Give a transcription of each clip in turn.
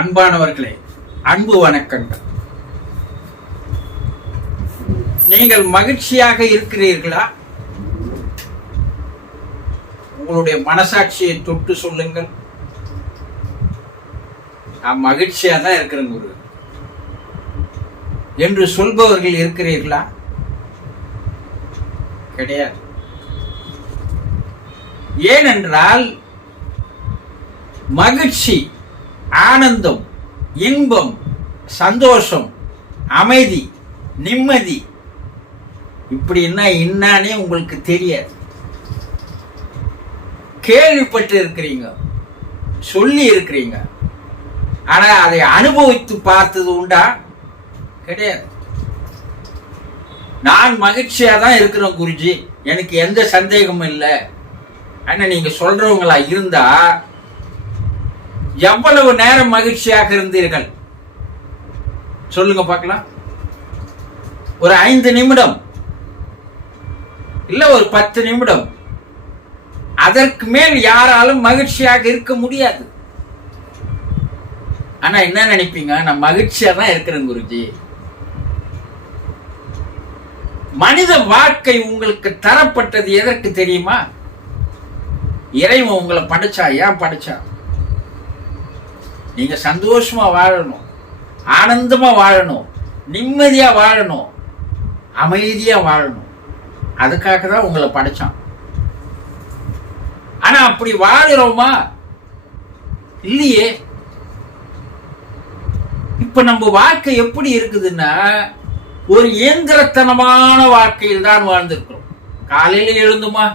அன்பானவர்களே, அன்பு வணக்கங்கள். நீங்கள் மகிழ்ச்சியாக இருக்கிறீர்களா? உங்களுடைய மனசாட்சியை தொட்டு சொல்லுங்கள். நான் மகிழ்ச்சியா தான் இருக்கிறேன் குரு என்று சொல்பவர்கள் இருக்கிறீர்களா? கிடையாது. ஏனென்றால் மகிழ்ச்சி, ஆனந்தம், இன்பம், சந்தோஷம், அமைதி, நிம்மதி இப்படின்னா என்னன்னே உங்களுக்கு தெரியாது. கேள்விப்பட்டு இருக்கிறீங்க, சொல்லி இருக்கிறீங்க, ஆனா அதை அனுபவித்து பார்த்தது உண்டா? கிடையாது. நான் மகிழ்ச்சியா தான் இருக்கிறேன் குருஜி, எனக்கு எந்த சந்தேகமும் இல்லை ஆனா நீங்க சொல்றவங்களா இருந்தா எவ்வளவு நேரம் மகிழ்ச்சியாக இருந்தீர்கள் சொல்லுங்க பார்க்கலாம். ஒரு 5 நிமிடம் இல்ல ஒரு 10 நிமிடம், அதற்கு மேல் யாராலும் மகிழ்ச்சியாக இருக்க முடியாது. ஆனா என்ன நினைப்பீங்க? நான் மகிழ்ச்சியா தான் இருக்கிறேன் குருஜி. மனித வாழ்க்கை உங்களுக்கு தரப்பட்டது எதற்கு தெரியுமா? இறைவன் உங்களை படைச்சா. ஏன் படைச்சா? நீங்க சந்தோஷமா வாழணும், ஆனந்தமா வாழணும், நிம்மதியா வாழணும், அமைதியா வாழணும். அதுக்காக தான் உங்களை படைச்சான். ஆனா அப்படி வாழுறோமா? இல்லையே. இப்ப நம்ம வாழ்க்கை எப்படி இருக்குதுன்னா, ஒரு இயந்திரத்தனமான வாழ்க்கையில் தான் வாழ்ந்திருக்கிறோம். காலையில எழுந்துமா,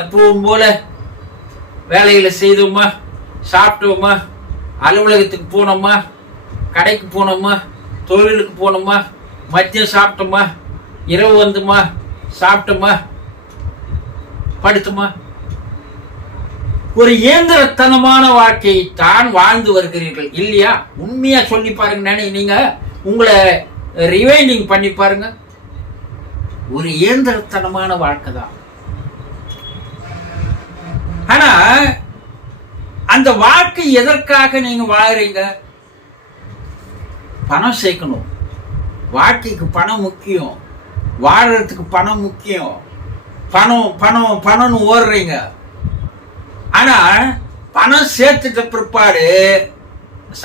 எப்பவும் போல வேலையில செய்தோமா, சாப்பிட்டோமா, அலுவலகத்துக்கு போனோமா, கடைக்கு போனோமா, தொழிலுக்கு போனோமா, மதியம் சாப்பிட்டோமா, இரவு வந்துமா, சாப்பிட்டோமா, படுத்துமா. ஒரு இயந்திரத்தனமான வாழ்க்கையை தான் வாழ்ந்து வருகிறீர்கள் இல்லையா? உண்மையா சொல்லி பாருங்க. நீங்க உங்களை ரிவைண்டிங் பண்ணி பாருங்க. ஒரு இயந்திரத்தனமான வாழ்க்கை தான். ஆனா அந்த வாழ்க்கை எதற்காக நீங்க வாழறீங்க? பணம் சேர்க்கணும். வாழ்க்கைக்கு பணம் முக்கியம், வாழறதுக்கு பணம் முக்கியம். பணம் பணம் பணம்னு ஓடுறீங்க. ஆனா பணம் சேர்த்துட்ட பிற்பாடு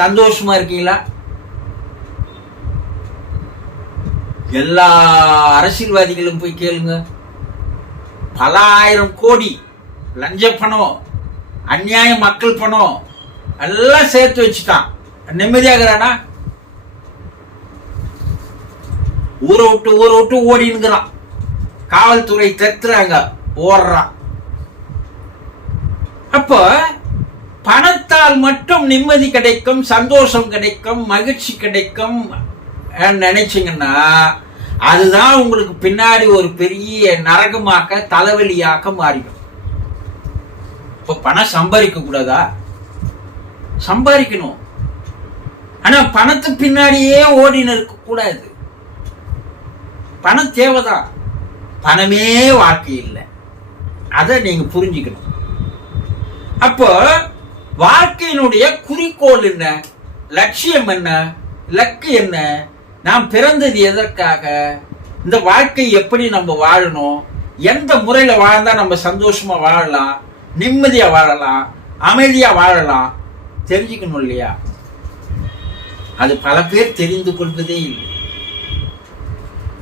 சந்தோஷமா இருக்கீங்களா? எல்லா அரசியல்வாதிகளும் போய் கேளுங்க. பல ஆயிரம் கோடி லஞ்ச பணம், அநியாய மக்கள் பணம் எல்லாம் சேர்த்து வச்சுட்டான். நிம்மதியாகிறானா? ஊரை விட்டு ஓடினுங்கிறான். காவல்துறை தத்துறாங்க, ஓடுறான். அப்போ பணத்தால் மட்டும் நிம்மதி கிடைக்கும், சந்தோஷம் கிடைக்கும், மகிழ்ச்சி கிடைக்கும் நினைச்சீங்கன்னா அதுதான் உங்களுக்கு பின்னாடி ஒரு பெரிய நரகமாக, தலைவலியாக மாறிடும். இப்ப பணம் சம்பாதிக்க கூடாதா? சம்பாதிக்கணும். ஆனா பணத்து பின்னாடியே ஓடின்னு இருக்க கூடாது. பணம் தேவைதான், பணமே வாழ்க்கை இல்லை. அதை நீங்க புரிஞ்சுக்கணும். அப்போ வாழ்க்கையினுடைய குறிக்கோள் என்ன, லட்சியம் என்ன, இலக்கு என்ன, நாம் பிறந்தது எதற்காக, இந்த வாழ்க்கை எப்படி நம்ம வாழணும், எந்த முறையில வாழ்ந்தா நம்ம சந்தோஷமா வாழலாம், நிம்மதியா வாழலாம், அமைதியா வாழலாம், தெரிஞ்சுக்கணும் இல்லையா? அது பல பேர் தெரிந்து கொள்வதே இல்லை.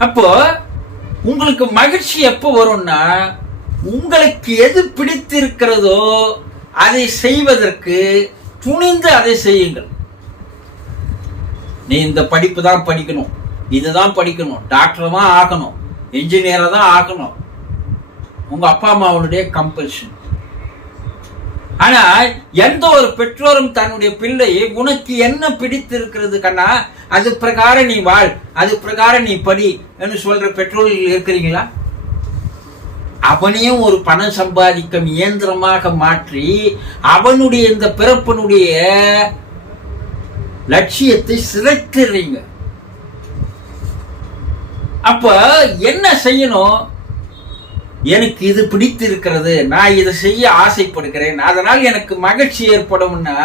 அப்போ உங்களுக்கு மகிழ்ச்சி எப்போ வரும்னா, உங்களுக்கு எது பிடித்திருக்கிறதோ அதை செய்வதற்கு துணிந்து அதை செய்யுங்கள். நீ இந்த படிப்பு தான் படிக்கணும், இதுதான் படிக்கணும், டாக்டர் தான் ஆகணும், இன்ஜினியரை தான் ஆகணும், உங்க அப்பா அம்மாவுடைய கம்பல்ஷன். ஆனா எந்த ஒரு பெற்றோரும் தன்னுடைய பிள்ளையை உனக்கு என்ன பிடித்திருக்கிறது கண்ணா, அது பிரகாரம் நீ வாழ், அது பிரகாரம் நீ படி என்று சொல்ற பெற்றோர்கள் இருக்கிறீங்களா? அவனையும் ஒரு பணம் சம்பாதிக்கும் இயந்திரமாக மாற்றி அவனுடைய இந்த பிறப்பனுடைய லட்சியத்தை சிதைத்துறீங்க. அப்ப என்ன செய்யணும்? எனக்கு இது பிடித்திருக்கிறது, நான் இதை செய்ய ஆசைப்படுகிறேன், அதனால் எனக்கு மகிழ்ச்சி ஏற்படும்னா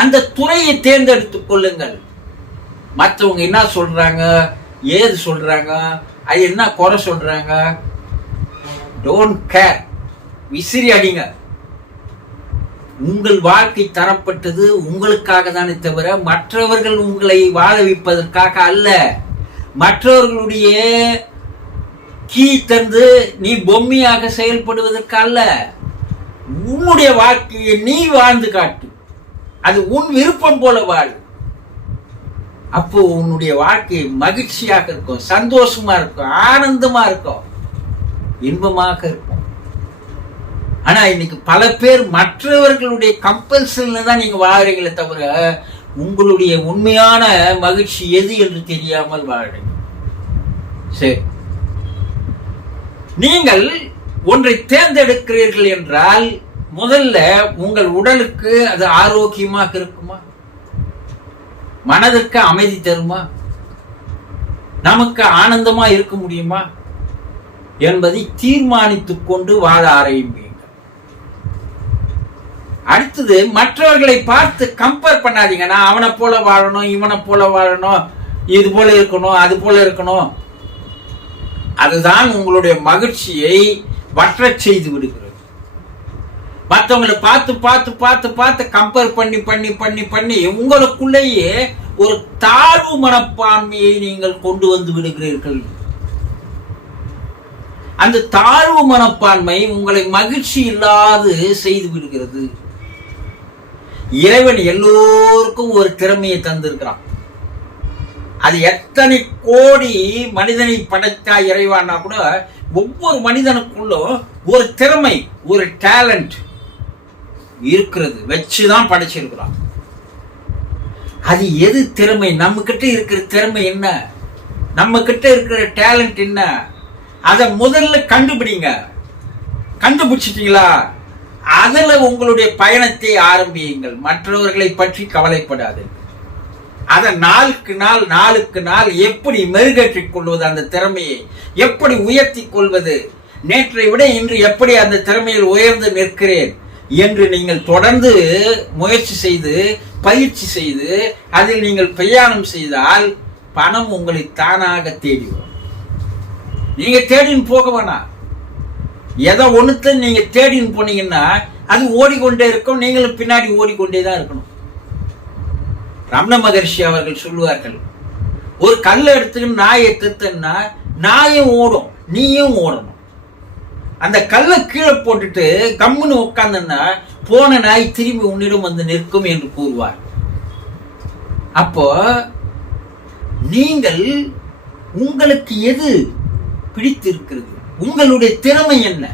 அந்த துறையை தேர்ந்தெடுத்துக் கொள்ளுங்கள். மற்றவங்க என்ன சொல்றாங்க, ஏது சொல்றாங்க, அது என்ன குறை சொல்றாங்க, டோன்ட் கேர், விசிறி அடிங்க. உங்கள் வாழ்க்கை தரப்பட்டது உங்களுக்காக தானே தவிர மற்றவர்கள் உங்களை வாழ வைப்பதற்காக அல்ல. மற்றவர்களுடைய கீ தந்து நீ பொம்மையாக செயல்படுவதற்கு அல்ல. உன்னுடைய வாழ்க்கையை நீ வாழ்ந்து காட்டு. அது உன் விருப்பம் போல வாழ். அப்போ உன்னுடைய வாழ்க்கை மகிழ்ச்சியாக இருக்கும், சந்தோஷமா இருக்கும், ஆனந்தமா இருக்கும், இன்பமாக இருக்கும். ஆனா இன்னைக்கு பல பேர் மற்றவர்களுடைய கம்பல்சன்ல தான் நீங்க வாழ்றீங்களே தவிர உங்களுடைய உண்மையான மகிழ்ச்சி எது என்று தெரியாமல் வாழ்றீங்க. சரி, நீங்கள் ஒன்றை தேர்ந்தெடுக்கிறீர்கள் என்றால் முதல்ல உங்கள் உடலுக்கு அது ஆரோக்கியமாக இருக்குமா, மனதிற்கு அமைதி தருமா, நமக்கு ஆனந்தமா இருக்க முடியுமா என்பதை தீர்மானித்துக் கொண்டு வாழ ஆரம்பிங்க. அடுத்தது, மற்றவர்களை பார்த்து கம்பேர் பண்ணாதீங்க. நான் அவனை போல வாழணும், இவனை போல வாழணும், இது போல இருக்கணும், அது போல இருக்கணும். அதுதான் உங்களுடைய மகிழ்ச்சியை வற்றச் செய்து விடுகிறது. மற்றவங்களை பார்த்து பார்த்து பார்த்து பார்த்து கம்பேர் பண்ணி பண்ணி பண்ணி பண்ணி உங்களுக்குள்ளேயே ஒரு தாழ்வு மனப்பான்மையை நீங்கள் கொண்டு வந்து விடுகிறீர்கள். அந்த தாழ்வு மனப்பான்மை உங்களை மகிழ்ச்சி இல்லாது செய்து விடுகிறது. இறைவன் எல்லோருக்கும் ஒரு திறமையை தந்திருக்கிறான். அது எத்தனை கோடி மனிதனை படைத்தா இறைவானா கூட ஒவ்வொரு மனிதனுக்குள்ளும் ஒரு திறமை, ஒரு டேலண்ட் இருக்கிறது, வச்சுதான் படைச்சிருக்கிறான். அது எது திறமை? நம்ம கிட்ட இருக்கிற திறமை என்ன, நம்ம கிட்ட இருக்கிற டேலண்ட் என்ன, அதை முதல்ல கண்டுபிடிங்க. கண்டுபிடிச்சிட்டீங்களா, அதுல உங்களுடைய பயணத்தை ஆரம்பியுங்கள். மற்றவர்களை பற்றி கவலைப்படாது. அதை நாளுக்கு நாள் எப்படி மெருகேற்றிக் கொள்வது, அந்த திறமையை எப்படி உயர்த்தி கொள்வது, நேற்றை விட இன்று எப்படி அந்த திறமையில் உயர்ந்து நிற்கிறேன் என்று நீங்கள் தொடர்ந்து முயற்சி செய்து பயிற்சி செய்து அதில் நீங்கள் பிரயாணம் செய்தால் பணம் உங்களை தானாக தேடி வரும். நீங்க தேடின்னு போக வேணாம். எதை ஒண்ணுத்த நீங்க தேடின்னு போனீங்கன்னா அது ஓடிக்கொண்டே இருக்கும், நீங்களும் பின்னாடி ஓடிக்கொண்டே தான் இருக்கணும். ரமண மகர்ஷி அவர்கள் சொல்லுவார்கள், ஒரு கல்லை எடுத்துக்கிட்டு நாயை திருத்தன்னா நாயும் ஓடும், நீயும் ஓடணும். அந்த கல்லை கீழே போட்டுட்டு கம்முன்னு உட்கார்ந்தன்னா போன நாய் திரும்பி உன்னிடம் வந்து நிற்கும் என்று கூறுவார். அப்போ நீங்கள் உங்களுக்கு எது பிடித்திருக்கிறது, உங்களுடைய திறமை என்ன,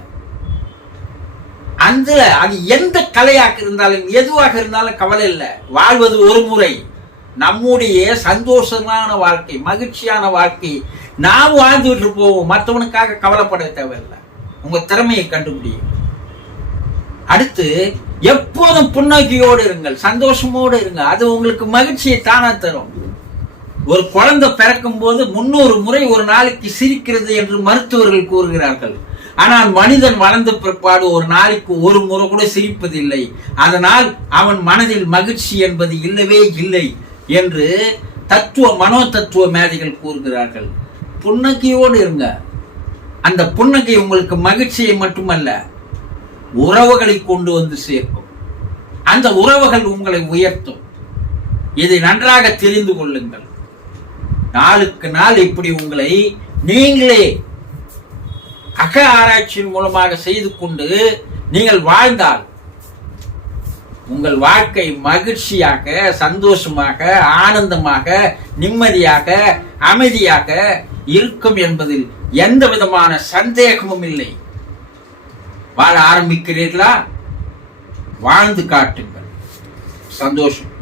அந்த அது எந்த கலையாக இருந்தாலும் எதுவாக இருந்தாலும் கவலை இல்லை. வாழ்வது ஒரு முறை. நம்முடைய சந்தோஷமான வாழ்க்கை, மகிழ்ச்சியான வாழ்க்கை நாம் வாழ்ந்துட்டு போவோம். மற்றவனுக்காக கவலைப்பட தேவையில்லை. உங்க திறமையை கண்டுபிடிங்க. அடுத்து, எப்போதும் புன்னகையோடு இருங்கள், சந்தோஷமோடு இருங்க. அது உங்களுக்கு மகிழ்ச்சியை தானா தரும். ஒரு குழந்தை பிறக்கும் போது 300 முறை ஒரு நாளைக்கு சிரிக்கிறது என்று மருத்துவர்கள் கூறுகிறார்கள். ஆனால் மனிதன் வளர்ந்த பிற்பாடு ஒரு நாளைக்கு ஒரு முறை கூட சிரிப்பதில்லை. அதனால் அவன் மனதில் மகிழ்ச்சி என்பது இல்லவே இல்லை என்று மனோ தத்துவ மேதைகள் கூறுகிறார்கள். புன்னகையோடு இருங்க. அந்த புன்னகை உங்களுக்கு மகிழ்ச்சியை மட்டுமல்ல, உறவுகளை கொண்டு வந்து சேர்க்கும். அந்த உறவுகள் உங்களை உயர்த்தும். இதை நன்றாக தெரிந்து கொள்ளுங்கள். நாளுக்கு நாள் இப்படி உங்களை நீங்களே அக ஆராய்ச்சியின் மூலமாக செய்து கொண்டு நீங்கள் வாழ்ந்தால் உங்கள் வாழ்க்கை மகிழ்ச்சியாக, சந்தோஷமாக, ஆனந்தமாக, நிம்மதியாக, அமைதியாக இருக்கும் என்பதில் எந்த விதமான சந்தேகமும் இல்லை. வாழ ஆரம்பிக்கிறீர்களா? வாழ்ந்து காட்டுங்கள். சந்தோஷம்.